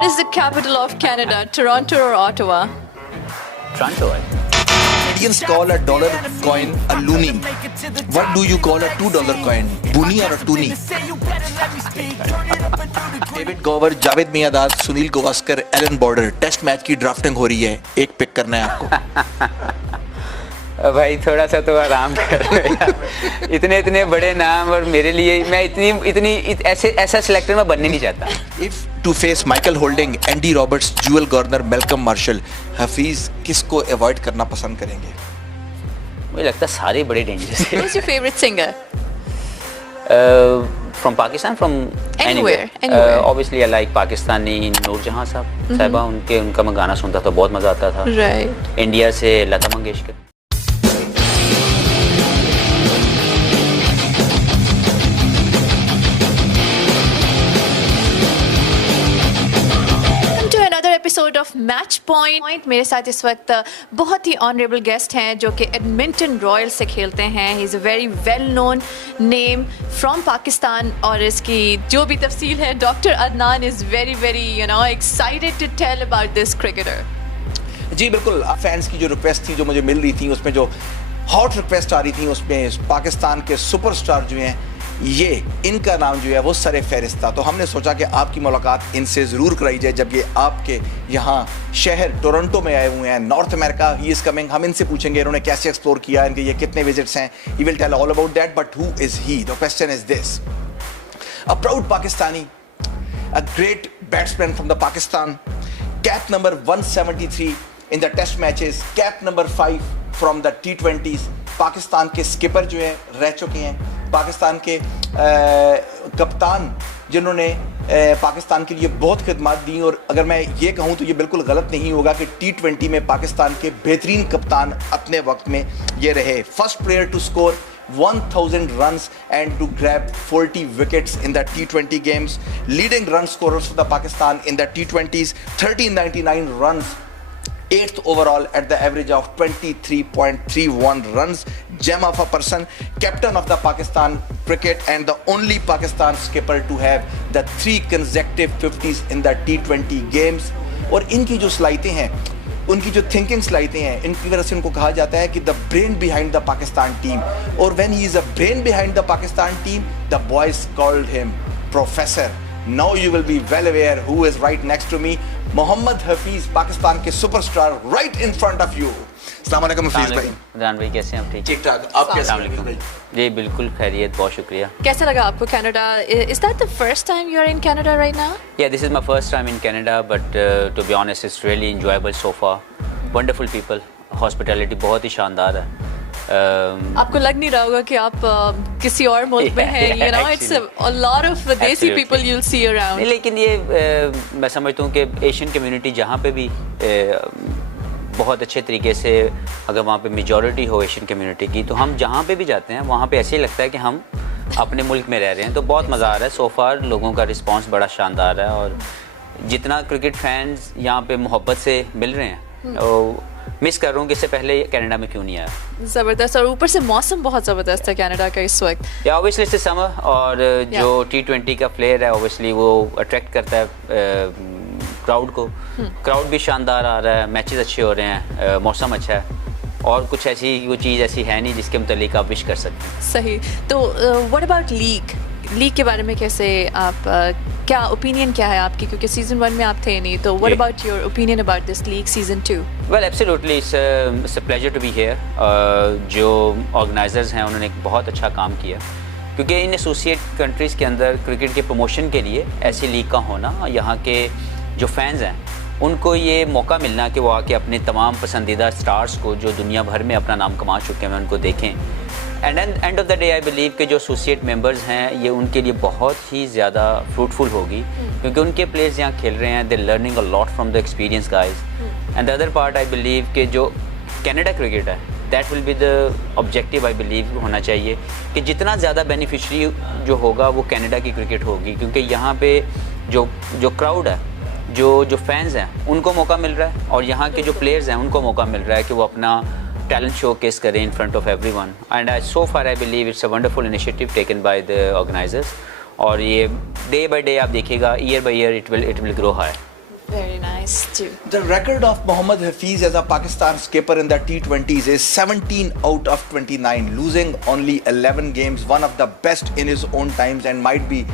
What is the capital of Canada, Toronto or Ottawa? Toronto है. Canadians call a dollar coin a loonie. What do you call a $2 coin? Boonie or a toonie? David Gower, Javed Miandad, Sunil Gavaskar, Allan Border. Test match की drafting हो रही है. एक pick करना है आपको. भाई थोड़ा सा तो आराम कर. इतने बड़े नाम और मेरे लिए मैं इतनी ऐसा सिलेक्टर में बनने नहीं चाहता. If to face Michael Holding, Andy Roberts, Joel Garner, Malcolm Marshall, Hafeez किसको अवॉइड करना पसंद करेंगे? मुझे लगता है सारे बड़े डेंजरस हैं. Who's your favorite singer? From Pakistan, from Anywhere. Obviously I like Pakistani Noor Jahan साहब साहिबा, उनका मैं गाना सुनता था, बहुत मजा आता था. Right. इंडिया से Lata Mangeshkar. Episode of match point. मेरे साथ इस वक्त बहुत ही ऑनरेबल गेस्ट हैं जो कि एडमिंटन रॉयल से खेलते हैं. He is a very well known name from Pakistan और इसकी जो भी तफसील है doctor Adnan is very excited to tell about this cricketer. जी बिल्कुल. फैंस की जो रिक्वेस्ट थी जो मुझे मिल रही थी, उसमें जो हॉट रिक्वेस्ट आ रही थी, उसमें पाकिस्तान के सुपरस्टार जो हैं, ये इनका नाम जो है वो सरे फहरिस्त था. तो हमने सोचा कि आपकी मुलाकात इनसे ज़रूर कराई जाए जब ये आपके यहाँ शहर टोरंटो में आए हुए हैं, north America. He is coming. हम इनसे पूछेंगे इन्होंने कैसे एक्सप्लोर किया, इनके ये कितने विजिट्स हैं. He will tell all about that. But who is he? The question is this. A proud Pakistani, a great batsman from the Pakistan, cap number 173 in the test matches, cap number 5 from the T20s. Pakistan के skipper जो हैं रह चुके हैं, पाकिस्तान के कप्तान जिन्होंने पाकिस्तान के लिए बहुत खिदमत दी. और अगर मैं ये कहूँ तो ये बिल्कुल गलत नहीं होगा कि T20 में पाकिस्तान के बेहतरीन कप्तान अपने वक्त में ये रहे. First player to score 1000 runs and to grab 40 wickets in the T20 games. Leading run scorers for the Pakistan in the T20s, 1399 runs. 8th overall at the average of 23.31 runs. Gem of a person, captain of the Pakistan cricket and the only Pakistan skipper to have the 3 consecutive 50s in the T20 games. और इनकी जो सलाहितें हैं, उनकी जो thinking सलाहितें हैं, इनकी वजह से उनको कहा जाता है कि the brain behind the Pakistan team. और when he is a brain behind the Pakistan team, the boys called him professor. Now you will be well aware who is right next to me. Mohammad Hafeez, Pakistan के superstar, right in front of you. अस्सलाम वालेकुम हफीज भाई. रमजान भाई कैसे हैं आप? ठीक ठाक. आप कैसे हैं? जी बिल्कुल खैरियत, बहुत शुक्रिया. कैसा लगा आपको Canada? Is that the first time you are in Canada right now? Yeah, this is my first time in Canada, but to be honest, it's really enjoyable so far. Wonderful people, hospitality बहुत ही शानदार है. आपको लग नहीं रहा होगा कि आप किसी और मुल्क में हैं. You know, it's a lot of देसी people you'll see around. नहीं, लेकिन ये मैं समझता हूँ कि एशियन कम्युनिटी जहाँ पे भी बहुत अच्छे तरीके से, अगर वहाँ पे मेजॉरिटी हो एशियन कम्युनिटी की, तो हम जहाँ पे भी जाते हैं वहाँ पे ऐसे ही लगता है कि हम अपने मुल्क में रह रहे हैं. तो बहुत मज़ा आ रहा है. सो फार लोगों का रिस्पांस बड़ा शानदार है और जितना क्रिकेट फैंस यहाँ पे मोहब्बत से मिल रहे हैं, और मिस कर रहा हूँ कि इससे पहले कनाडा में क्यों नहीं आया. ज़बरदस्त. और ऊपर से मौसम बहुत ज़बरदस्त है कनाडा का इस वक्त. या ऑब्वियसली इट्स समर, और जो T20 का प्लेयर है ऑब्वियसली वो अट्रैक्ट करता है क्राउड को. क्राउड भी शानदार आ रहा है, मैचेस अच्छे हो रहे हैं, मौसम अच्छा है, और कुछ ऐसी वो चीज़ ऐसी है नहीं जिसके मुतालिक आप विश कर सकते हैं. सही. तो व्हाट अबाउट लीग के बारे में कैसे आप क्या ओपिनियन क्या है आपकी, क्योंकि सीजन 1 में आप थे नहीं, तो what about your opinion about this league season 2? Well absolutely it's a pleasure to be here. जो ऑर्गेनाइजर्स हैं उन्होंने एक बहुत अच्छा काम किया, क्योंकि इन एसोसिएट कंट्रीज़ के अंदर क्रिकेट के प्रमोशन के लिए ऐसी लीग का होना, यहाँ के जो फैंस हैं उनको ये मौका मिलना कि वो आके अपने तमाम पसंदीदा स्टार्स को जो दुनिया भर में अपना नाम कमा चुके हैं उनको देखें. And end of the day I believe कि जो एसोसिएट मेंबर्स हैं ये उनके लिए बहुत ही ज़्यादा फ्रूटफुल होगी, क्योंकि उनके प्लेयर्स यहाँ खेल रहे हैं. They learning a lot from the experience guys. And the other part I believe कि जो कनाडा क्रिकेट है that will be the objective I believe होना चाहिए कि जितना ज़्यादा बेनिफिशरी जो होगा वो कनाडा की क्रिकेट होगी, क्योंकि यहाँ पे जो क्राउड है, जो फैंस हैं उनको मौका मिल रहा है, और यहाँ के जो प्लेयर्स हैं उनको मौका मिल रहा है कि वो अपना टैलेंट शोकेस करें in front of everyone. And so far I believe it's a wonderful initiative taken by the organisers. और ये डे बाय डे आप देखिएगा, year by year it will grow high. जी। The record of Mohammad Hafiz as a Pakistan skipper in the T20s is 17 out of 29, losing only 11 games, one of the best in his own times, and might be,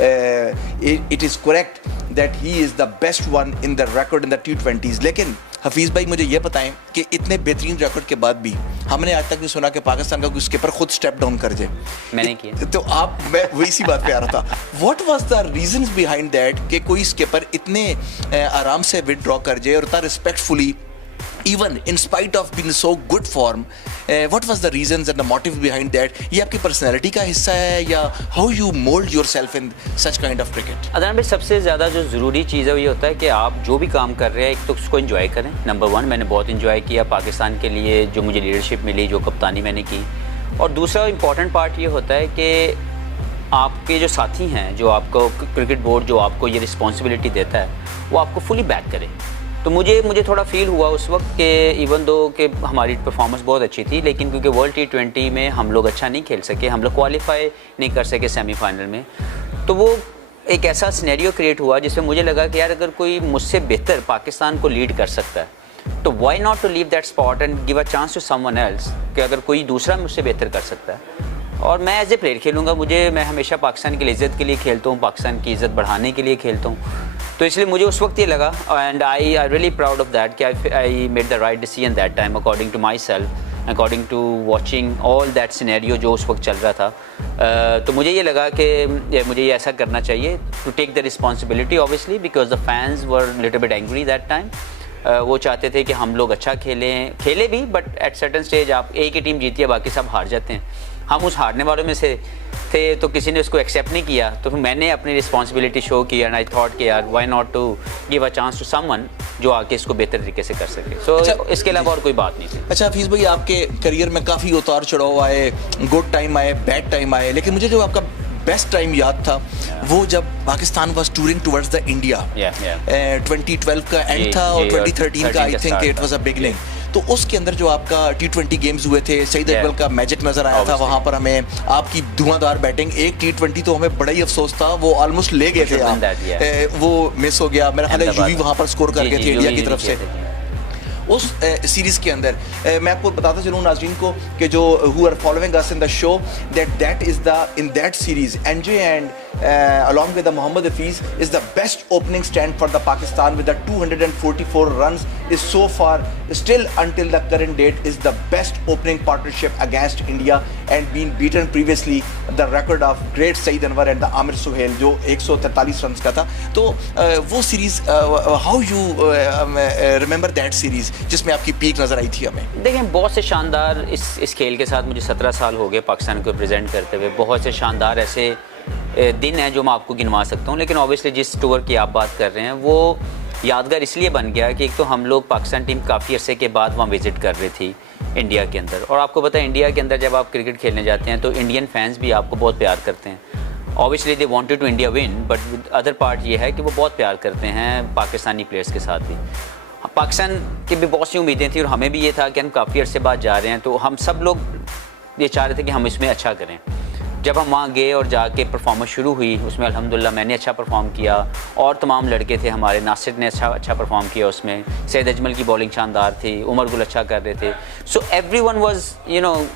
it is correct that he is the best one in the record in the T20s. लेकिन हफीज़ भाई मुझे ये बताएं कि इतने बेहतरीन record के बाद भी हमने आज तक नहीं सुना कि पाकिस्तान का कोई स्किपर खुद स्टेप डाउन कर जाए। मैंने किया। तो मैं वही सी बात पे आ रहा था। What was the reasons behind that कि कोई स्किपर इतने आराम से विथड्रॉ कर जाए और इतना respectfully, even in spite of being so good form, what was the reasons and the motive behind that? ये आपकी पर्सनैलिटी का हिस्सा है या how you mold yourself in such kind of cricket? Adnan भाई, सबसे ज़्यादा जो ज़रूरी चीज़ है वो ये होता है कि आप जो भी काम कर रहे हैं एक तो उसको एंजॉय करें। नंबर 1, मैंने बहुत एंजॉय किया पाकिस्तान के लिए, जो मुझे लीडरशिप मिली, जो कप्तानी मैंने की। और दूसरा इंपॉर्टेंट पार्ट ये होता है कि आपके जो साथी हैं, जो आपको क्रिकेट बोर्ड जो आपको ये रिस्पॉन्सिबिलिटी देता है, वो आपको फुली बैक करें। तो मुझे थोड़ा फील हुआ उस वक्त कि इवन दो कि हमारी परफॉर्मेंस बहुत अच्छी थी, लेकिन क्योंकि वर्ल्ड T20 में हम लोग अच्छा नहीं खेल सके, हम लोग क्वालिफाई नहीं कर सके सेमीफाइनल में, तो वो एक ऐसा सिनेरियो क्रिएट हुआ जिसमें मुझे लगा कि यार अगर कोई मुझसे बेहतर पाकिस्तान को लीड कर सकता है तो why not to leave that spot and give a chance to someone else, कि अगर कोई दूसरा मुझसे बेहतर कर सकता है और मैं एज ए प्लेयर खेलूँगा। मैं हमेशा पाकिस्तान की इज़्ज़त के लिए खेलता हूँ, पाकिस्तान की इज़्ज़त बढ़ाने के लिए खेलता हूँ। तो इसलिए मुझे उस वक्त ये लगा and I really proud of that कि I made the right decision that time according to my self, according to watching all that scenario जो उस वक्त चल रहा था। तो मुझे ये लगा कि मुझे ये ऐसा करना चाहिए to take the responsibility obviously, because the fans were little bit angry that time. वो चाहते थे कि हम लोग अच्छा खेले भी, बट एट सर्टन स्टेज आप एक ही टीम जीती है, बाकी सब हार जाते हैं। हम उस हारने वालों में से थे, तो किसी ने उसको एक्सेप्ट नहीं किया, तो फिर मैंने अपनी रिस्पॉन्सिबिलिटी शो की एंड आई थॉट कि यार why not to give a chance to someone जो आके इसको बेहतर तरीके से कर सके। सो इसके अलावा और कोई बात नहीं थी। अच्छा हफीज़ भाई, आपके करियर में काफ़ी उतार चढ़ाव आए, गुड टाइम आए, बैड टाइम आए, लेकिन मुझे जो आपका बेस्ट टाइम याद था वो जब Pakistan was touring towards the India, 2012 का एंड था और 2013 का I think it was a beginning. तो उसके अंदर जो आपका T20 गेम्स हुए थे, सईद अकबर का मैजिक नजर आया था वहां पर हमें, आपकी धुआंधार बैटिंग। एक T20 तो हमें बड़ा ही अफसोस था, वो ऑलमोस्ट ले गए थे आप, वो मिस हो गया। मेरा ख्याल है यूवी वहां पर स्कोर कर गए थे इंडिया की तरफ से उस सीरीज के अंदर। मैं आपको बताता चलूँ नाज़रीन को कि जो who are following us in the show that is the in that series एनजे and along with the Mohammad Hafiz is the best opening stand for the Pakistan with the 244 runs is so far still until the current date is the best opening partnership against India and been beaten previously the record of great Saeed Anwar and the Amir Sohail जो 143 runs का था। तो वो series how you remember that series जिसमें आपकी peak नजर आई थी हमें? देखें, बहुत से शानदार इस खेल के साथ मुझे 17 साल हो गए पाकिस्तान को रिप्रेजेंट करते हुए। बहुत से शानदार ऐसे दिन हैं जो मैं आपको गिनवा सकता हूँ, लेकिन ऑब्वियसली जिस टूर की आप बात कर रहे हैं वो यादगार इसलिए बन गया कि एक तो हम लोग पाकिस्तान टीम काफ़ी अरसे के बाद वहाँ विज़िट कर रही थी इंडिया के अंदर, और आपको पता है इंडिया के अंदर जब आप क्रिकेट खेलने जाते हैं तो इंडियन फैंस भी आपको बहुत प्यार करते हैं। Obviously they wanted to India win, but other part ये है कि वो बहुत प्यार करते हैं पाकिस्तानी प्लेयर्स के साथ भी। पाकिस्तान की भी बहुत सी उम्मीदें थी और हमें भी ये था कि हम काफ़ी अरसे बाद जा रहे हैं, तो हम सब लोग ये चाह रहे थे कि हम इसमें अच्छा करें। जब हम वहाँ गए और जाके परफॉर्मेंस शुरू हुई, उसमें अल्हम्दुलिल्लाह मैंने अच्छा परफॉर्म किया और तमाम लड़के थे हमारे, नासिर ने अच्छा परफॉर्म किया उसमें, सैयद अजमल की बॉलिंग शानदार थी, उमर गुल अच्छा कर रहे थे। So everyone was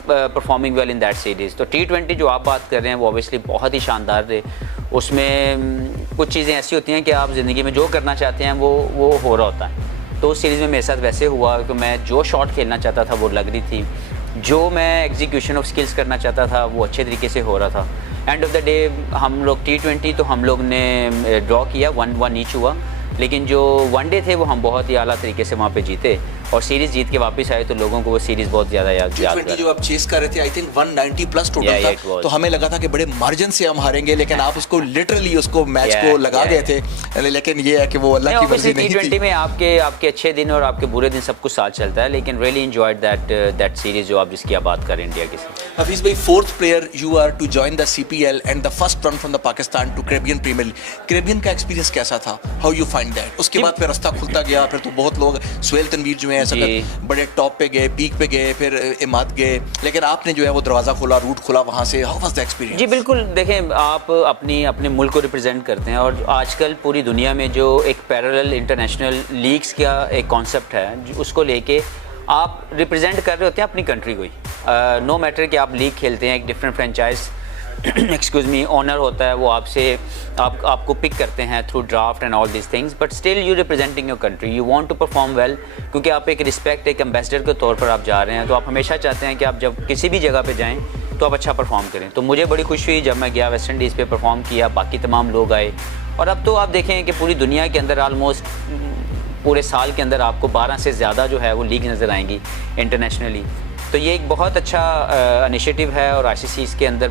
performing well in that series. तो T20 जो आप बात कर रहे हैं वो ऑब्वियसली बहुत ही शानदार रहे। उसमें कुछ चीज़ें ऐसी होती हैं कि आप ज़िंदगी में जो करना चाहते हैं वो हो रहा होता है। तो उस सीरीज़ में मेरे साथ वैसे हुआ कि मैं जो शॉट खेलना चाहता था वो लग रही थी, जो मैं एग्जीक्यूशन ऑफ स्किल्स करना चाहता था वो अच्छे तरीके से हो रहा था। एंड ऑफ द डे हम लोग T20 तो हम लोग ने ड्रॉ किया, 1-1 ईच हुआ, लेकिन जो वनडे थे वो हम बहुत ही आला तरीके से वहाँ पे जीते और सीरीज़ जीत के वापस आए, तो लोगों को वो सीरीज़ बहुत ज़्यादा याद जो आप चेस कर रहे थे आई थिंक 190 प्लस टोटल था, तो हमें लगा था कि बड़े मार्जिन से हम हारेंगे, लेकिन आप उसको लिटरली उसको मैच को लगा गए थे। लेकिन ये है कि वो अल्लाह की मर्जी नहीं थी। T20 में आपके अच्छे दिन और आपके बुरे दिन सब कुछ साथ चलता है, लेकिन रियली एंजॉयड दैट सीरीज़ जो आप जिसकी आप बात करें इंडिया की। हफीज़ भाई, 4th player you are to join the CPL and the first run from the Pakistan to Caribbean Premier League. Caribbean का एक्सपीरियंस कैसा था? How you find that? उसके बाद फिर रास्ता खुलता गया, फिर तो बहुत लोग, सुहेल तनवीर जो हैं इस जी। वक्त बड़े टॉप पे गए, पीक पे गए, फिर इमाद गए, लेकिन आपने जो है वो दरवाज़ा खोला, रूट खोला वहाँ से। How was the experience? जी बिल्कुल, देखें आप अपने मुल्क को रिप्रेजेंट करते हैं और आजकल पूरी दुनिया में जो एक पैरेलल इंटरनेशनल लीग्स का एक कॉन्सेप्ट है, उसको लेके आप रिप्रेजेंट कर रहे होते हैं अपनी कंट्री को ही। नो मैटर कि आप लीग खेलते हैं, एक different franchise excuse me owner होता है, वो आपको पिक करते हैं through draft and all this things, but still you representing your country, you want to perform well, क्योंकि आप एक रिस्पेक्ट, एक एम्बेसडर के तौर पर आप जा रहे हैं, तो आप हमेशा चाहते हैं कि आप जब किसी भी जगह पे जाएं तो आप अच्छा परफॉर्म करें। तो मुझे बड़ी खुशी हुई जब मैं गया, वेस्ट इंडीज़ पे परफॉर्म किया, बाकी तमाम लोग आए, और अब तो आप देखें कि पूरी दुनिया के अंदर ऑलमोस्ट पूरे साल के अंदर आपको 12 से ज़्यादा जो है वो लीग नज़र आएंगी इंटरनेशनली। तो ये एक बहुत अच्छा इनिशिएटिव है और ICC के अंदर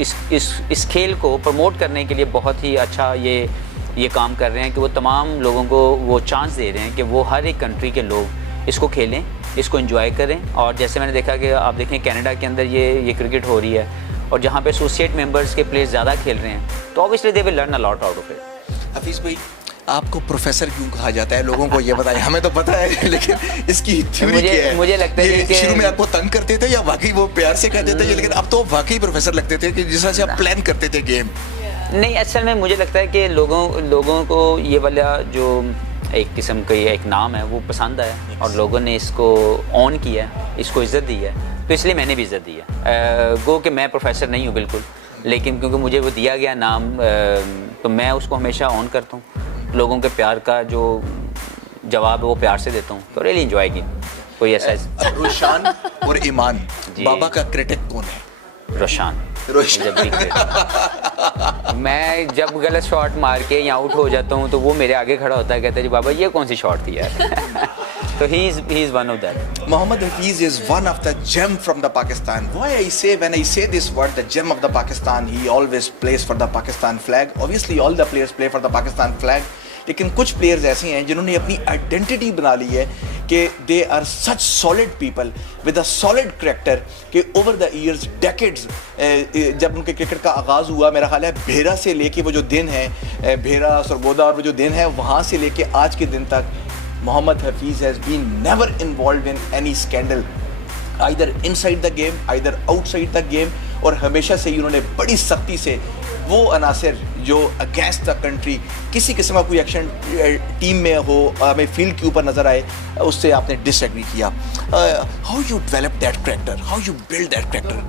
इस खेल को प्रमोट करने के लिए बहुत ही अच्छा ये काम कर रहे हैं कि वो तमाम लोगों को वो चांस दे रहे हैं कि वो हर एक कंट्री के लोग इसको खेलें, इसको एंजॉय करें। और जैसे मैंने देखा कि आप देखें कनाडा के अंदर ये क्रिकेट हो रही है, और जहाँ पे एसोसिएट मेंबर्स के प्लेयर्स ज़्यादा खेल रहे हैं, तो obviously they will learn a lot out of it. Hafeez भाई, आपको प्रोफेसर क्यों कहा जाता है? लोगों को ये बताएं, हमें तो पता है लेकिन इसकी थ्योरी क्या है? मुझे लगता है कि शुरू में आपको तंग करते थे या वाकई वो प्यार से कहते थे, लेकिन अब तो वाकई प्रोफेसर लगते थे कि जिस तरह से आप प्लान करते थे गेम? नहीं, असल में मुझे लगता है कि लोगों को ये वाला जो एक किस्म का एक नाम है वो पसंद आया और लोगों ने इसको ऑन किया, इसको इज़्ज़त दी है, तो इसलिए मैंने भी इज़्ज़त दी है। गो कि मैं प्रोफेसर नहीं हूँ बिल्कुल, लेकिन क्योंकि मुझे वो दिया गया नाम, तो मैं उसको हमेशा ऑन करता हूँ। लोगों के प्यार का जो जवाब है वो प्यार से देता हूँ, तो रियली एंजॉय की कोई ऐसा। रोशान और ईमान, बाबा का क्रिटिक कौन है? रोशान। मैं जब गलत शॉट मार के या आउट हो जाता हूँ तो वो मेरे आगे खड़ा होता है, कहता है जी बाबा ये कौन सी शॉट थी यार। So he is one of that. Mohammad Hafiz is one of the gem from the Pakistan. When I say this word, the gem of the Pakistan, he always plays for the Pakistan flag. Obviously, all the players play for the Pakistan flag. लेकिन कुछ players ऐसे हैं जिन्होंने अपनी identity बना ली है कि they are such solid people with a solid character कि ओवर द ईयर्स डेकेड्स, जब उनके क्रिकेट का आगाज़ हुआ, मेरा ख्याल है भेरा से लेके वो जो दिन है, भेरा सरगोदा और वो जो दिन है, वहाँ से लेके आज के दिन तक Mohammad Hafiz has been never involved in any scandal, either inside the game, either outside the game, और हमेशा से ही उन्होंने बड़ी सख्ती से वो अनासर जो अगेंस्ट द कंट्री किसी किस्म का कोई एक्शन टीम में हो, हमें फील्ड के ऊपर नज़र आए, उससे आपने डिसएग्री किया। How you develop that character, how you build that character?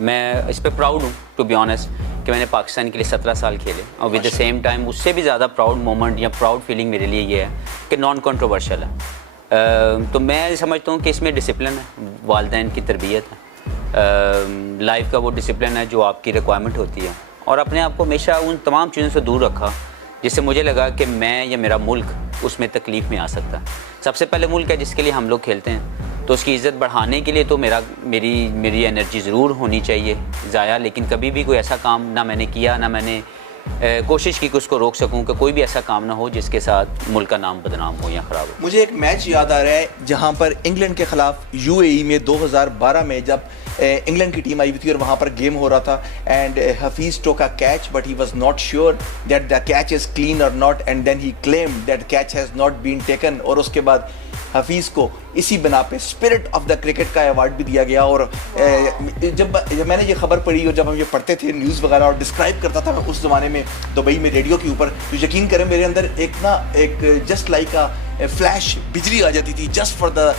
मैं इस पर प्राउड हूँ टू बी ऑनेस्ट कि मैंने पाकिस्तान के लिए 17 साल खेले, और विद द सेम टाइम उससे भी ज़्यादा प्राउड मोमेंट या प्राउड फीलिंग मेरे लिए ये है कि नॉन कंट्रोवर्शियल है। तो मैं समझता हूँ कि इसमें डिसिप्लिन है, वालिदैन की तरबियत है, लाइफ का वो डिसिप्लिन है जो आपकी रिक्वायरमेंट होती है, और अपने आप को हमेशा उन तमाम चीज़ों से दूर रखा जिससे मुझे लगा कि मैं या मेरा मुल्क उसमें तकलीफ़ में आ सकता है। सबसे पहले मुल्क है जिसके लिए हम लोग खेलते हैं, तो उसकी इज़्ज़त बढ़ाने के लिए तो मेरी एनर्जी ज़रूर होनी चाहिए ज़ाया, लेकिन कभी भी कोई ऐसा काम ना मैंने किया, ना मैंने कोशिश की कि उसको रोक सकूं कि कोई भी ऐसा काम ना हो जिसके साथ मुल्क का नाम बदनाम हो या ख़राब हो। मुझे एक मैच याद आ रहा है जहां पर इंग्लैंड के ख़िलाफ़ UAE में 2012 में जब इंग्लैंड की टीम आई हुई थी और वहाँ पर गेम हो रहा था, and Hafeez took a catch but he was not sure that the catch is clean और नॉट, and then he claimed that catch has not been taken, और उसके बाद हफीज़ को इसी बना पे स्पिरिट ऑफ द क्रिकेट का अवार्ड भी दिया गया। और जब मैंने ये खबर पढ़ी और जब हम ये पढ़ते थे न्यूज़ वगैरह और डिस्क्राइब करता था मैं उस ज़माने में दुबई में रेडियो के ऊपर, तो यकीन करें मेरे अंदर एक जस्ट लाइक अ फ्लैश बिजली आ जाती थी जस्ट फॉर द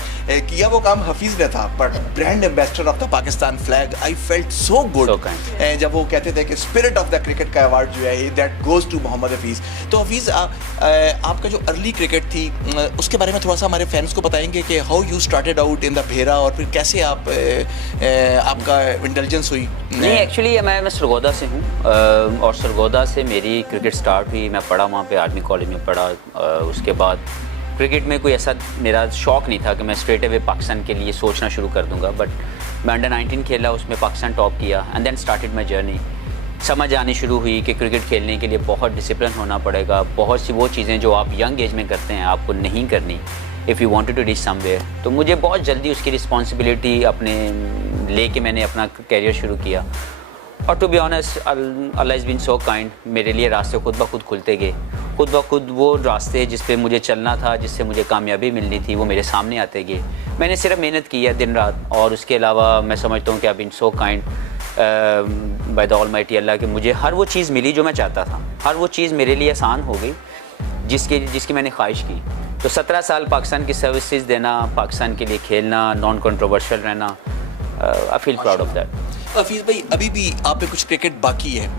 किया वो काम हफीज़ ने था, but brand ambassador of the Pakistan flag, I felt so good जब वो कहते थे कि स्पिरिट ऑफ द क्रिकेट का अवार्ड जो है that goes to Mohammad Hafeez. तो हफीज़ आपका जो अर्ली क्रिकेट थी उसके बारे में थोड़ा सा हमारे फैंस को बताएंगे कि how you started out in the Bhera और फिर कैसे आपका इंटेलिजेंस हुई? नहीं, एक्चुअली मैं सरगोदा से हूँ और सरगोदा से मेरी क्रिकेट स्टार्ट हुई। मैं पढ़ा वहाँ पे आर्मी कॉलेज में पढ़ा, उसके बाद क्रिकेट में कोई ऐसा मेरा शौक़ नहीं था कि मैं स्ट्रेट अवे पाकिस्तान के लिए सोचना शुरू कर दूँगा, बट मैं अंडर 19 खेला, उसमें पाकिस्तान टॉप किया, and then started my journey. समझ आनी शुरू हुई कि क्रिकेट खेलने के लिए बहुत डिसिप्लिन होना पड़ेगा, बहुत सी वो चीज़ें जो आप यंग एज में करते हैं आपको नहीं करनी if you wanted to reach somewhere. तो मुझे बहुत जल्दी उसकी रिस्पॉन्सिबिलिटी अपने लेके मैंने अपना कैरियर शुरू किया, और to be honest Allah is been so kind, मेरे लिए रास्ते खुद ब खुद खुलते गए। खुद ब खुद वो रास्ते जिस पे मुझे चलना था, जिससे मुझे कामयाबी मिलनी थी, वो मेरे सामने आते गए। मैंने सिर्फ मेहनत की है दिन रात, और उसके अलावा मैं समझता हूँ कि I been so kind by the almighty Allah कि मुझे हर वो चीज़ मिली जो मैं चाहता था। हर वो चीज़ मेरे लिए आसान हो गई जिसकी मैंने ख्वाहिश की। तो 17 साल पाकिस्तान की सर्विसेज देना, पाकिस्तान के लिए खेलना, नॉन कंट्रोवर्शियल रहना, I feel proud of that. Hafeez भाई, अभी भी आप पे कुछ क्रिकेट बाकी है,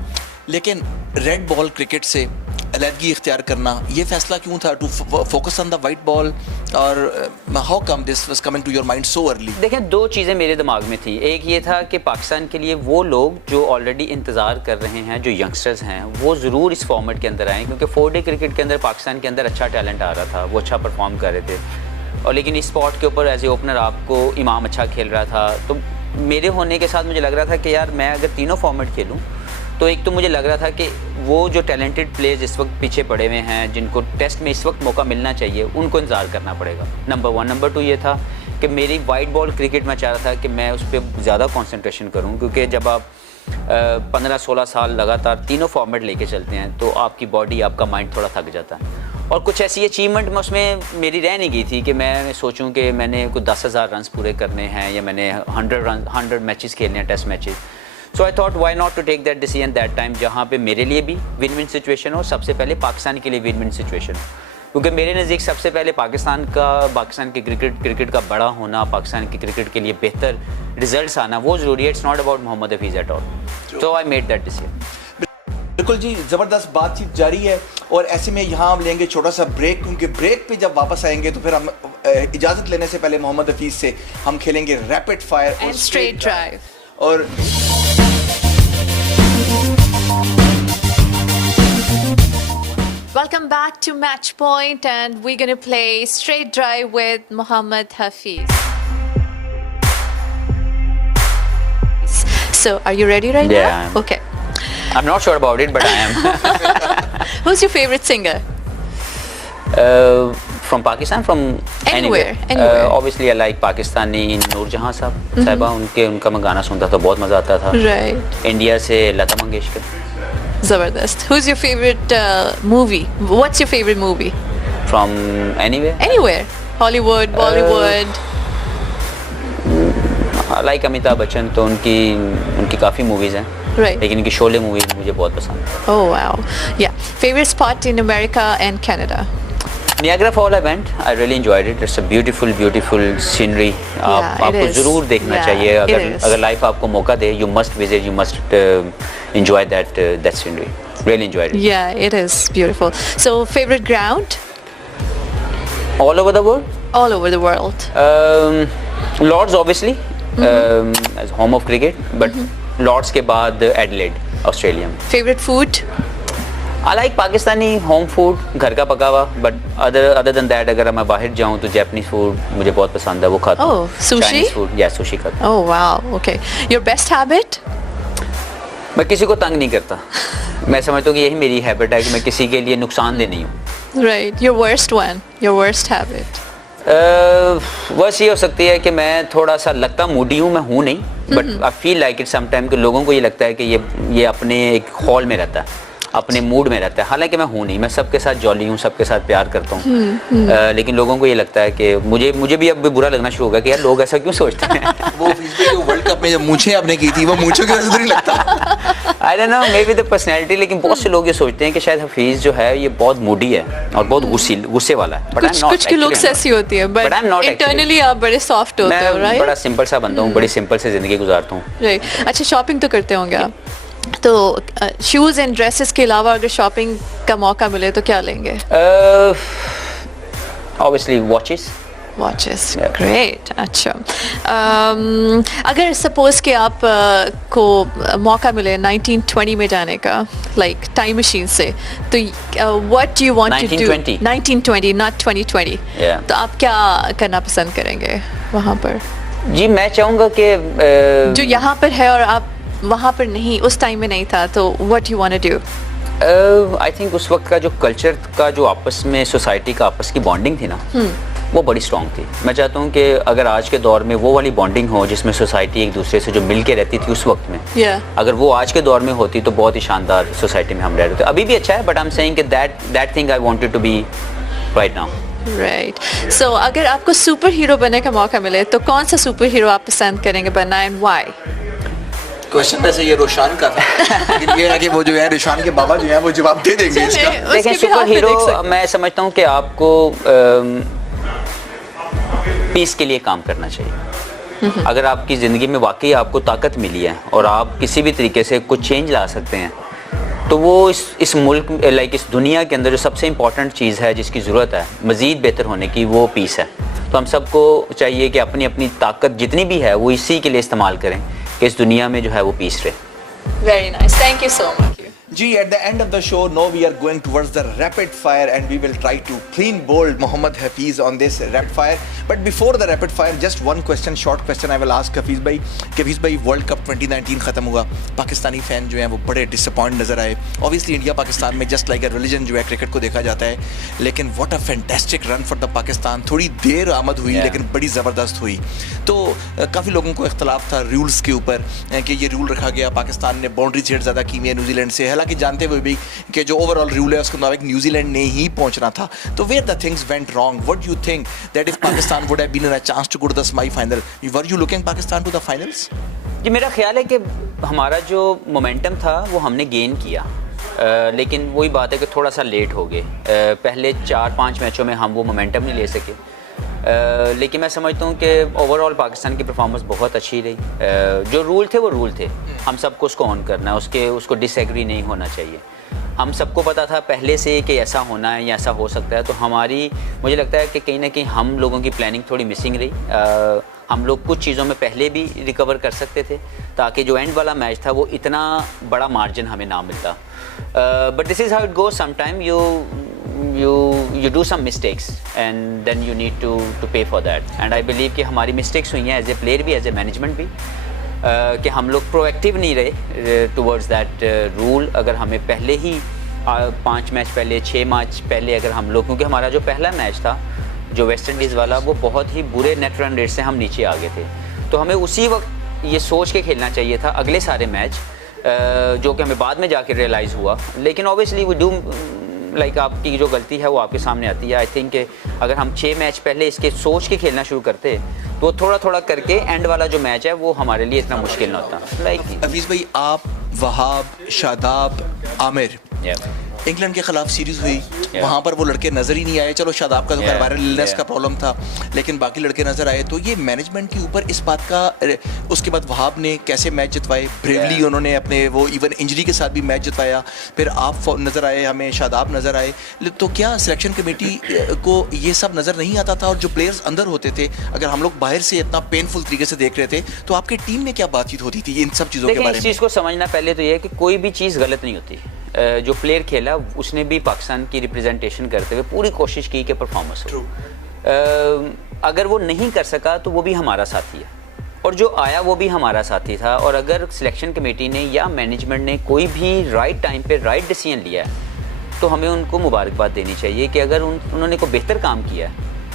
लेकिन रेड बॉल क्रिकेट से अलहदगी इख्तियार करना, ये फैसला क्यों था? To focus on the white ball, और how come this was coming to your mind so early? देखें, दो चीज़ें मेरे दिमाग में थी। एक ये था कि पाकिस्तान के लिए वो लोग जो ऑलरेडी इंतज़ार कर रहे हैं, जो यंगस्टर्स हैं, वो ज़रूर इस फॉर्मेट के अंदर आएँ, क्योंकि 4-डे क्रिकेट के अंदर पाकिस्तान के अंदर अच्छा टैलेंट आ रहा था, वो अच्छा परफॉर्म कर रहे थे। और लेकिन इस स्पॉट के ऊपर एज ए ओपनर आपको इमाम अच्छा खेल रहा था, तो मेरे होने के साथ मुझे लग रहा था कि यार मैं अगर तीनों फॉर्मेट खेलूँ तो एक तो मुझे लग रहा था कि वो जो टैलेंटेड प्लेयर्स इस वक्त पीछे पड़े हुए हैं, जिनको टेस्ट में इस वक्त मौका मिलना चाहिए, उनको इंतज़ार करना पड़ेगा, नंबर 1। नंबर 2 ये था कि मेरी वाइट बॉल क्रिकेट में चाह रहा था कि मैं उस पर ज़्यादा कंसंट्रेशन करूं, क्योंकि जब आप 15-16 साल लगातार तीनों फॉर्मेट लेके चलते हैं तो आपकी बॉडी, आपका माइंड थोड़ा थक जाता है। और कुछ ऐसी अचीवमेंट में उसमें मेरी रह नहीं गई थी कि मैं सोचूं कि मैंने कुछ 10,000 रन पूरे करने हैं या मैंने 100 मैचेस खेलने हैं, test matches. So I thought why not to take that decision that time, जहाँ पे मेरे लिए भी विन विन सिचुएशन हो, सबसे पहले पाकिस्तान के लिए विन विन सिचुएशन हो, क्योंकि मेरे नज़दीक सबसे पहले पाकिस्तान के क्रिकेट का बड़ा होना, पाकिस्तान की क्रिकेट के लिए बेहतर रिजल्ट्स आना, वो ज़रूरी है। It's not about Mohammad Hafeez at all. So I made that decision. बिल्कुल जी, ज़बरदस्त बातचीत जारी है, और ऐसे में यहाँ हम लेंगे छोटा सा ब्रेक, क्योंकि ब्रेक पे जब वापस आएंगे तो फिर हम इजाज़त लेने से पहले मोहम्मद हफीज़ से हम खेलेंगे rapid fire and straight drive. और Welcome back to Match Point, and we're going to play Straight Drive with Mohammad Hafiz. So, are you ready right Yeah, now? I am. Okay. I'm not sure about it, but I am. Who's your favorite singer? From Pakistan, from Anywhere, anywhere. Obviously, I like Pakistani Noorjahan साहबा, उनका मैं गाना सुनता था, बहुत मज़ा आता था। Right. इंडिया से Lata Mangeshkar. Zabardast. Who's your favorite movie? What's your favorite movie? From anywhere? Anywhere. Hollywood, Bollywood. I like Amitabh Bachchan, तो उनकी काफ़ी मूवीज़ हैं। Right. लेकिन इनकी शोले मूवी मुझे बहुत पसंद है। Oh wow. Yeah. Favorite spot in America and Canada? Niagara Falls I went. I really enjoyed it. It's a beautiful, beautiful scenery. आपको is. ज़रूर देखना Yeah, चाहिए। it is. अगर लाइफ आपको मौका दे, you must visit. You must enjoy that scenery. Really enjoyed it. Yeah, it is beautiful. So, favorite ground? All over the world. All over the world. Lords obviously, as home of cricket, but Lords के बाद Adelaide, Australia में। Favorite food? I like Pakistani home food, घर का पका हुआ, but other than that, अगर मैं बाहर जाऊँ तो Japanese food मुझे बहुत पसंद है, वो खाता हूँ। Oh, sushi? Chinese food, yeah, sushi खाता हूँ। Oh wow. Okay. Your best habit? मैं किसी को तंग नहीं करता। मैं समझता हूँ कि यही मेरी हैबिट है कि मैं किसी के लिए नुकसानदेह नहीं हूँ। Right. Your worst one. Your worst habit. बस ये हो सकती है कि मैं थोड़ा सा लगता मूडी हूँ, मैं हूँ नहीं, but I feel like it sometime कि लोगों को ये लगता है कि ये अपने एक हॉल में रहता है, अपने मूड में रहता है, हालांकि मैं हूँ नहीं। मैं सबके साथ जॉली हूँ, सबके साथ प्यार करता हूँ, लेकिन लोगों को ये लगता है कि मुझे भी अब बुरा लगना शुरू होगा कि यार लोग ऐसा क्यों सोचते हैं। वो वर्ल्ड कप में जब मूंछें आपने की थी, वो मूंछों की वजह से नहीं लगता। I don't know, may be the personality, लेकिन बहुत से लोग ये सोचते हैं कि शायद हफीज़ जो है ये बहुत मूडी है और बहुत गुस्से वाला है। कुछ की लुक्स ऐसी होती है, But I'm not इंटरनली आप बड़े सॉफ्ट होते हो, मैं राइट? बड़ा सिंपल सा बंदा हूँ, बड़ी सिंपल से ज़िंदगी गुजारता हूँ। राइट। अच्छा, शॉपिंग तो करते होंगे आप, तो शूज एंड ड्रेसेस के अलावा अगर शॉपिंग का मौका मिले तो क्या लेंगे? Obviously watches. Watches, great. अच्छा, अगर सपोज कि आप को मौका मिले 1920 में जाने का, लाइक टाइम मशीन से, तो what do you want to do? 1920, not 2020। Yeah. तो आप क्या करना पसंद करेंगे वहाँ पर? जी, मैं चाहूँगा कि जो यहाँ पर है और आप वहाँ पर नहीं, उस टाइम में नहीं था, तो what you want to do? I think उस वक्त का जो कल्चर का जो आपस में सोसाइटी का आपस की बॉन्डिंग थी ना, वो बड़ी स्ट्रॉन्ग थी। मैं चाहता हूँ कि अगर आज के दौर में वो वाली बॉन्डिंग हो जिसमें सोसाइटी एक दूसरे से जो मिल के रहती थी उस वक्त में, अगर वो आज के दौर में होती तो बहुत ही शानदार सोसाइटी में हम रह रहे थे। अभी भी अच्छा है, बट आई एम सेइंग कि that thing I wanted to be right now. Right. So अगर आपको सुपर हीरो बनने का मौका मिले तो कौन सा सुपर हीरो आप पसंद करेंगे बनना एंड व्हाई? क्वेश्चन वैसे ये रोशान का था, लेकिन ये है कि वो जो है रोशान के बाबा जो है वो जवाब दे देंगे इसका। देखें, सुपर हीरो मैं समझता हूँ कि आपको पीस के लिए काम करना चाहिए। अगर आपकी ज़िंदगी में वाकई आपको ताकत मिली है और आप किसी भी तरीके से कुछ चेंज ला सकते हैं, तो वो इस मुल्क लाइक इस दुनिया के अंदर जो सबसे इम्पॉर्टेंट चीज़ है जिसकी ज़रूरत है मज़ीद बेहतर होने की, वो पीस है। तो हम सबको चाहिए कि अपनी अपनी ताकत जितनी भी है वो इसी के लिए इस्तेमाल करें कि इस दुनिया में जो है वो पीस रहे। Very nice, thank you so much. जी, at the end of the show, now we are going towards the rapid fire and we will try to clean bold Mohammad Hafiz on this rapid fire. But before the rapid fire, just one question, short question I will ask Hafiz भाई। Hafiz भाई, World Cup 2019 खत्म हुआ, Pakistani fan जो हैं वो बड़े disappoint नजर आए। Obviously इंडिया पाकिस्तान में just like a religion जो है क्रिकेट को देखा जाता है, लेकिन what a fantastic run for the Pakistan. थोड़ी देर आमद हुई लेकिन बड़ी ज़बरदस्त हुई। तो काफ़ी लोगों को इख्तलाफ था रूल्स के ऊपर कि ये रूल रखा गया, पाकिस्तान ने बाउंड्री सेट ज़्यादा की है न्यूजीलैंड से, हालांकि जानते हुए भी कि जो ओवरऑल रूल है उसके मुताबिक न्यूजीलैंड ने ही पहुंचना था। तो where the things went wrong, what do you think that if Pakistan would have been in a chance to go to the semifinal, were you looking Pakistan to the finals? जी, मेरा ख्याल है कि हमारा जो मोमेंटम था वो हमने गेन किया, लेकिन वही बात है कि थोड़ा सा लेट हो गए। पहले 4-5 मैचों में हम वो मोमेंटम नहीं ले सके, लेकिन मैं समझता हूँ कि ओवरऑल पाकिस्तान की परफॉर्मेंस बहुत अच्छी रही। जो रूल थे वो रूल थे, हम सबको उसको ऑन करना है, उसको डिसएग्री नहीं होना चाहिए। हम सबको पता था पहले से कि ऐसा होना है या ऐसा हो सकता है, तो मुझे लगता है कि कहीं ना कहीं हम लोगों की प्लानिंग थोड़ी मिसिंग रही। हम लोग कुछ चीज़ों में पहले भी रिकवर कर सकते थे ताकि जो एंड वाला मैच था वो इतना बड़ा मार्जिन हमें ना मिलता। But this is how it goes, sometime you do some mistakes and then you need to pay for that, and I believe कि हमारी mistakes हुई हैं एज ए प्लेयर भी, एज ए मैनेजमेंट भी, कि हम लोग प्रोएक्टिव नहीं रहे टुवर्ड्स दैट रूल। अगर हमें पहले ही 5 मैच पहले, 6 मैच पहले अगर हम लोग, क्योंकि हमारा जो पहला मैच था जो वेस्ट इंडीज़ वाला, वो बहुत ही बुरे नेट रन रेट से हम नीचे आ गए थे, तो हमें उसी वक्त ये सोच के खेलना चाहिए था अगले सारे मैच, जो कि हमें बाद में जाके रियलाइज़ हुआ। लेकिन ऑब्वियसली वी डू लाइक आपकी जो गलती है वो आपके सामने आती है। आई थिंक अगर हम 6 मैच पहले इसके सोच के खेलना शुरू करते तो थोड़ा थोड़ा करके एंड वाला जो मैच है वो हमारे लिए इतना मुश्किल ना होता। लाइक हफीज़ भाई, आप, वहाब, शादाब, आमिर, इंग्लैंड के खिलाफ सीरीज हुई, वहाँ पर वो लड़के नज़र ही नहीं आए। चलो शादाब का तो खैर वायरल इलनेस का प्रॉब्लम था, लेकिन बाकी लड़के नज़र आए। तो ये मैनेजमेंट के ऊपर इस बात का, उसके बाद वहाब ने कैसे मैच जितवाए, ब्रेवली उन्होंने अपने वो इवन इंजरी के साथ भी मैच जितवाया, फिर आप नज़र आए, हमें शादाब नज़र आए। तो क्या सिलेक्शन कमेटी को ये सब नज़र नहीं आता था? और जो प्लेयर्स अंदर होते थे, अगर हम लोग बाहर से इतना पेनफुल तरीके से देख रहे थे, तो आपकी टीम में क्या बातचीत होती थी इन सब चीज़ों के बारे में? इस चीज़ को समझना पहले तो ये है कि कोई भी चीज़ गलत नहीं होती। जो प्लेयर खेला उसने भी पाकिस्तान की रिप्रेजेंटेशन करते हुए पूरी कोशिश की कि परफॉर्मेंस हो। अगर वो नहीं कर सका तो वो भी हमारा साथी है, और जो आया वो भी हमारा साथी था। और अगर सिलेक्शन कमेटी ने या मैनेजमेंट ने कोई भी राइट टाइम पे राइट डिसीजन लिया है तो हमें उनको मुबारकबाद देनी चाहिए कि अगर उन्होंने को बेहतर काम किया है,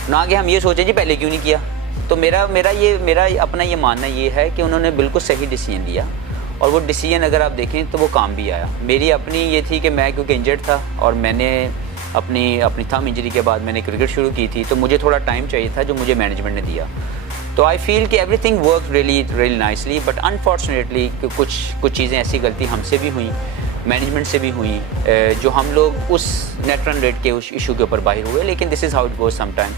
ना कि हम ये सोचें जी पहले क्यों नहीं किया। तो मेरा अपना ये मानना ये है कि उन्होंने बिल्कुल सही डिसीजन लिया, और वो डिसीजन अगर आप देखें तो वो काम भी आया। मेरी अपनी ये थी कि मैं क्योंकि इंजर्ड था और मैंने अपनी थंब इंजरी के बाद मैंने क्रिकेट शुरू की थी, तो मुझे थोड़ा टाइम चाहिए था जो मुझे मैनेजमेंट ने दिया। तो आई फील कि everything work really nicely, but unfortunately कुछ चीज़ें ऐसी गलती हमसे भी हुई, मैनेजमेंट से भी हुई, जो हम लोग उस नेट रन रेट के उस इशू के ऊपर बाहर हुए। लेकिन this is how it goes sometime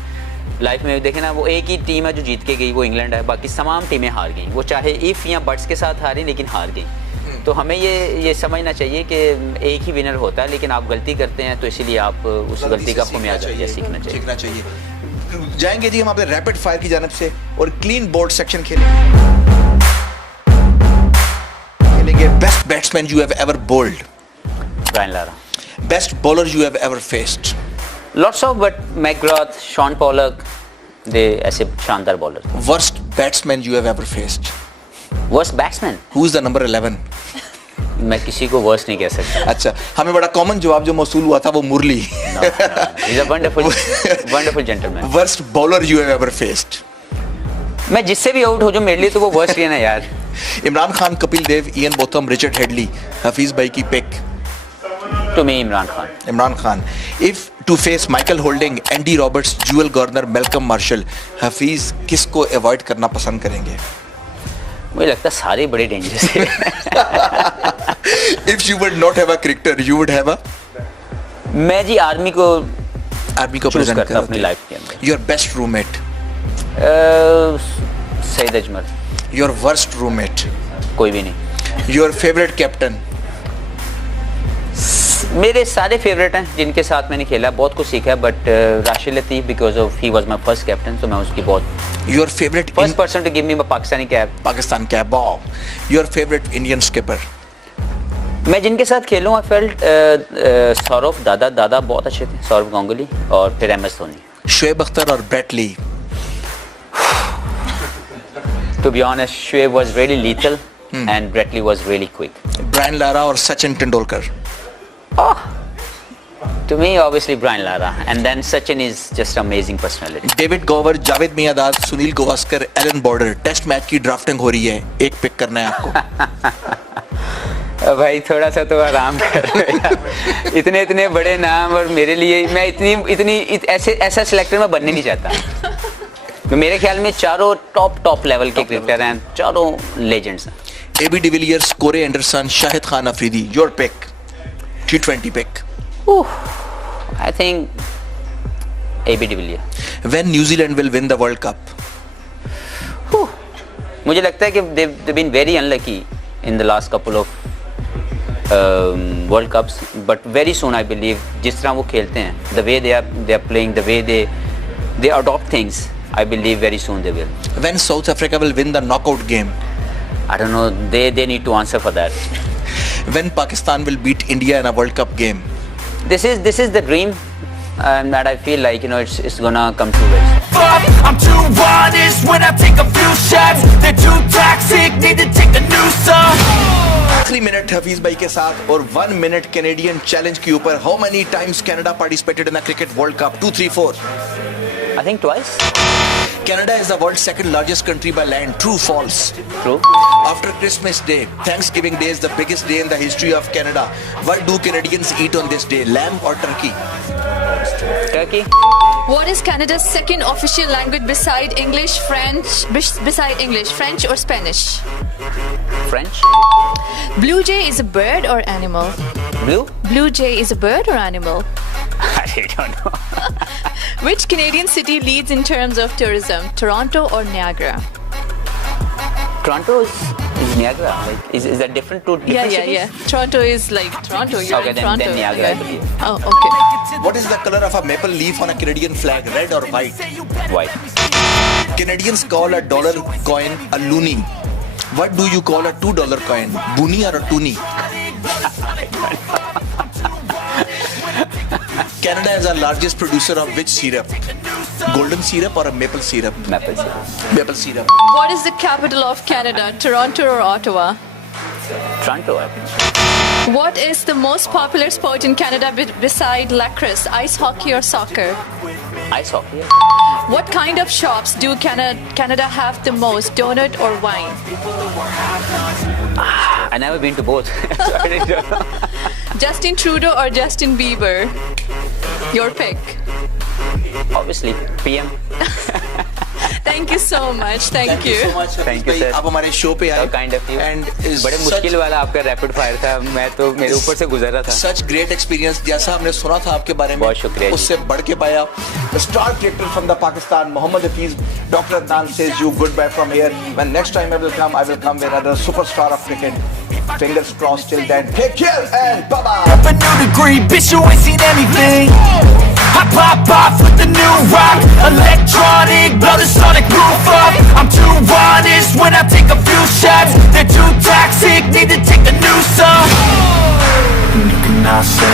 life में। देखें ना, वो एक ही टीम है जो जीत के गई, वो इंग्लैंड है, बाकी तमाम टीमें हार गई। वो चाहे इफ़ या बट्स के साथ हारी, लेकिन हार गई। तो हमें ये समझना चाहिए कि एक ही विनर होता है, लेकिन आप गलती करते हैं तो इसीलिए आप उस गलती का खामियाजा सीखना चाहिए। जाएंगे जी हम अपने रैपिड फायर की जानब से और क्लीन बोर्ड सेक्शन खेलेंगे। Best batsman you have ever bowled? Brian Lara. Best bowler you have ever faced? Lots of, but McGrath, Shaun Pollock, they ऐसे शानदार bowler. Worst batsman you have ever faced? Worst batsman? Who is the number 11? मैं किसी को worst नहीं कह सकता. अच्छा, हमें बड़ा कॉमन जवाब जो मौसूल हुआ था वो मुरली. He's a wonderful gentleman. Worst bowler you have ever faced? मैं जिससे भी आउट हो जो मेरे लिए तो वो वर्स्ट ही है ना यार. Imran Khan, Kapil Dev, Ian Botham, Richard Hadlee, Hafeez भाई की पिक? To me, Imran Khan. Imran Khan. If to face Michael Holding, Andy Roberts, Jewel Garner, Malcolm Marshall, Hafeez किसको अवॉइड करना पसंद करेंगे? मुझे लगता है सारे बड़े डेंजरस है. If you would not have a cricketer, you would have a? मैं जी आर्मी को चूज प्रेजेंट करता करते अपनी लाइफ के अंदर. Your best roommate? Saeed Ajmal. Your worst roommate? कोई भी नहीं. Your favorite captain? मेरे सारे फेवरेट हैं जिनके साथ मैंने खेला, बहुत कुछ सीखा है, but Rashid Latif because of he was my first captain, तो मैं उसकी बहुत Your favorite first person to give me Pakistani cap. Pakistan cap? Wow. Your favorite Indian skipper? मैं जिनके साथ खेलूँ आई फेल्ट सौरभ दादा बहुत अच्छे थे, सौरभ गांगुली, और फिर MS धोनी. शोएब अख्तर और Brett Lee? To be honest, Shoaib was really lethal and Brett Lee was really quick. Brian Lara और Sachin Tendulkar? To me, obviously Brian Lara, and then Sachin is just amazing personality. David Gower, Javed Miandad, Sunil Gavaskar, Allan Border. Test match की drafting हो रही है, एक pick करना है आपको. भाई थोड़ा सा तो आराम कर. इतने बड़े नाम, और मेरे लिए मैं इतनी ऐसा सिलेक्टर मैं बनने नहीं चाहता. तो मेरे ख्याल में चारों टॉप लेवल के क्रिकेटर हैं, चारों लेजेंड्स हैं. AB de Villiers, Corey Anderson, Shahid Khan Afridi. Your pick, T20 pick? I think AB de Villiers. When New Zealand will win the World Cup? मुझे लगता है कि they've been very unlucky in the last couple of World Cups, but very soon I believe, जिस तरह वो खेलते हैं, the way they are playing, the way they adopt things, I believe very soon they will. When South Africa will win the knockout game? I don't know, they need to answer for that. When Pakistan will beat India in a World Cup game? This is the dream, and that I feel like, you know, it's gonna come true. I'm too honest when I take a few shots. They're too toxic, need to take a new song. आखिरी minute Hafeez भाई के साथ, और 1 minute Canadian challenge के ऊपर. How many times Canada participated in a cricket World Cup? 2, 3, 4? I think twice. Canada is the world's second largest country by land. True, false? True. After Christmas Day, Thanksgiving Day is the biggest day in the history of Canada. What do Canadians eat on this day? Lamb or turkey? Turkey. What is Canada's second official language beside English, French or Spanish? French. Blue jay is a bird or animal? Blue. Blue jay is a bird or animal? I really don't know. Which Canadian city leads in terms of tourism? Toronto or Niagara? Toronto is Niagara. Like, is that different to different cities? Yeah. Toronto is like Toronto. You're Okay, in then Toronto. Niagara, I Yeah. believe. Oh, okay. What is the color of a maple leaf on a Canadian flag? Red or white? White. Canadians call a dollar coin a loonie. What do you call a $2 coin? Boonie or a toonie? Canada is the largest producer of which syrup? Golden syrup or a maple syrup? Maple syrup. Maple syrup. What is the capital of Canada? Toronto or Ottawa? Toronto, I think. What is the most popular sport in Canada beside lacrosse, ice hockey or soccer? Ice hockey. What kind of shops do Canada have the most, donut or wine? I never been to both. So I really don't know. Justin Trudeau or Justin Bieber? Your pick. Obviously, PM. Thank you so much. Thank you. so much. Thank you, sir. आप हमारे show पे आए. So kind of you. And is बड़े मुश्किल वाला आपका rapid fire था, मैं तो मेरे ऊपर से गुजर रहा था. Such great experience. जैसा हमने सुना था आपके बारे में, बहुत शुक्रिया जी. उससे बढ़ के पाया. The star cricketer from the Pakistan, Mohammad Hafiz. Dr. Adnan says you goodbye from here. When next time I will come with another superstar of cricket. Fingers crossed till then. Take care and bye-bye. Up a new degree, bitch, you ain't seen anything. I pop off with the new rock, electronic, blow the sonic roof up. I'm too honest when I take a few shots. They're too toxic, need to take a new song. You cannot say